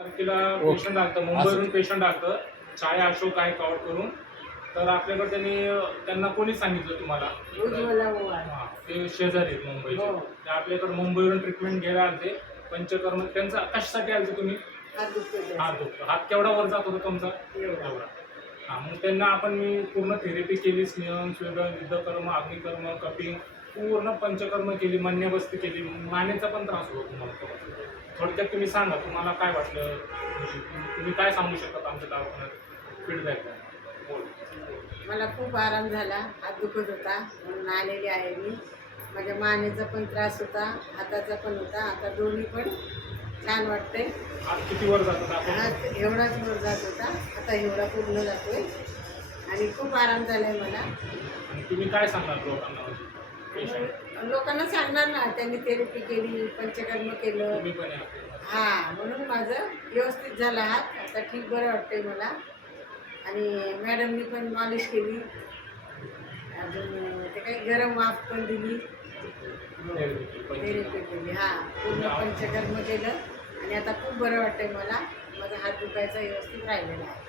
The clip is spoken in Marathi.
तारखेला ओके. पेशंट आलं मुंबईवरून पेशंट आलं छाया अशोक गायकवाड करून. तर आपल्याकडे त्यांना कोणी सांगितलं तुम्हाला? उज्ज्वला ओवाळ. हां, ते शेजारी आहेत मुंबईचे. हो. ते आपल्याकडे मुंबईवरून ट्रीटमेंट घ्यायला आलते. पंचकर्म त्यांचा कशासाठी आलते तुम्ही? हात दुखतोय. हात दुखतो. हात केवढा वर जात होता तुमचा? एवढा. एवढा. हां, मग त्यांना मी पूर्ण थेरपी केली, स्नेहन, स्वेदन, युद्धकर्म, अग्निकर्म, कपिंग पूर्ण पंचकर्म केली, मन्यबस्ती केली. मानेचा पण त्रास होतो तुम्हाला थोडासा. थोडक्यात तुम्ही सांगा तुम्हाला काय वाटलं? म्हणजे तुम्ही काय सांगू शकता आमच्या दवाखान्यात फीडबॅक? मला खूप आराम झाला. हात दुखत होता म्हणून आलेली आहे मी. माझ्या मानेचा पण त्रास होता, हाताचा पण होता. आता दोन्ही पण छान वाटते. हात किती वर जातात आपण? हात एवढाच वर जात होता, आता एवढा पूर्ण जातोय आणि खूप आराम झालाय मला. आणि तुम्ही काय सांगणार लोकांना? पेशंट लोकांना सांगणार ना, त्यांनी थेरपी केली, पंचकर्म केलं. तुम्ही पण या. हां, म्हणून माझं व्यवस्थित झाला हात. आता ठीक बरं वाटतंय मला. आणि मॅडमनी पण मॉलिश केली, अजून ते काही गरम वाफ पण दिली, थेरपी केली. हां, पूर्ण पंचकर्म केलं आणि आता खूप बरं वाटतंय मला. माझा हात दुखायचा व्यवस्थित राहिलेला आहे.